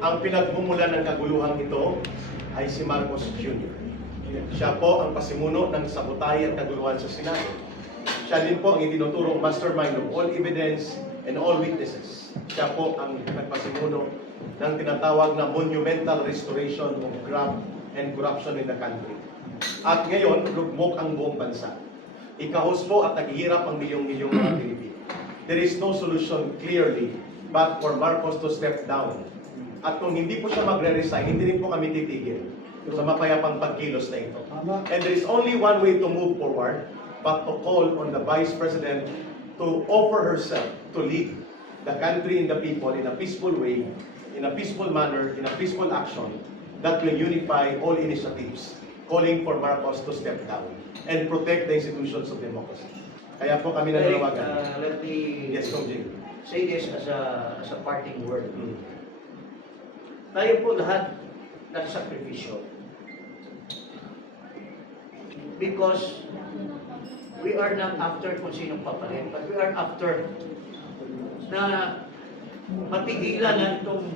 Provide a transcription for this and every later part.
Ang pinagmumulan ng kaguluhan ito ay si Marcos Jr. Siya po ang pasimuno ng sabotay at kaguluhan sa Senado. Siya din po ang itinuturong mastermind of all evidence and all witnesses. Siya po ang nagpasimuno ng tinatawag na monumental restoration of graft and corruption in the country. At ngayon, lugmok ang buong bansa. Ikahos po at naghihirap ang milyong-milyong mga Pilipino. There is no solution clearly but for Marcos to step down. At kung hindi po siya magre-resign, hindi rin po kami titigil sa mapayapang pagkilos na ito. And there is only one way to move forward but to call on the Vice President to offer herself to lead the country and the people in a peaceful way, in a peaceful manner, in a peaceful action that will unify all initiatives, calling for Marcos to step down and protect the institutions of democracy. Kaya po kami nananawagan. Let me say this as a parting word. Tayo po lahat nagsakripisyo. Because we are not after kung sinong papalit, but we are after na matigilan na itong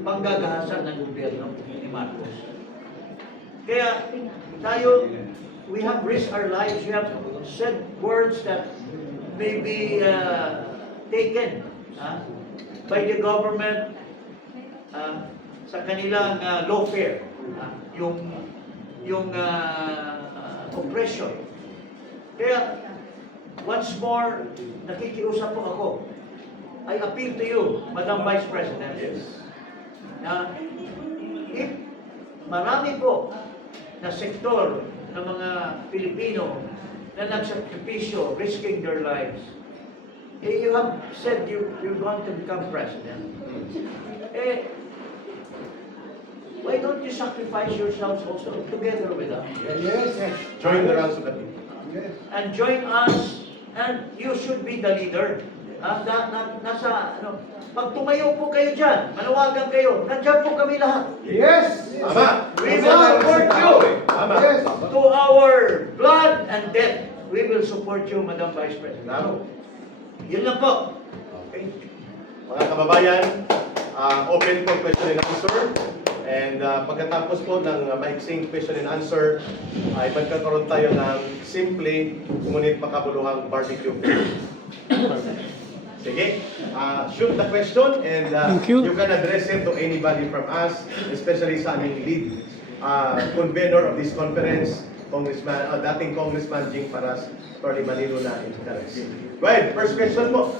panggagahasan ng gobyerno ni Marcos. Kaya tayo, we have risked our lives, we have said words that may be taken by the government sa kanilang lawfare, yung oppression. Kaya, once more, nakikiusap po ako. I appeal to you, Madam Vice President, na if marami po na sektor ng mga Pilipino na nagsakripisyo, risking their lives, you have said you're going to become president. Why don't you sacrifice yourselves also together with us? Yes. Join the ranks of the people. Yes. And join us, and you should be the leader. Pag tumayo po kayo dyan, manawagan kayo, nandiyan po kami lahat. Yes. Tama. We will support you. Tama. Yes. To our blood and death, we will support you, Madam Vice President. Tama. Yun lang po. Okay. Mga kababayan, open for question and answer. And pagkatapos po ng maiksing question and answer, ay magkakaroon tayo ng simple, ngunit makabuluhang barbecue. Sige, shoot the question and you can address it to anybody from us, especially sa aming lead convener of this conference, dating Congressman Jing Paras, Attorney Manilo na in Go ahead, first question mo.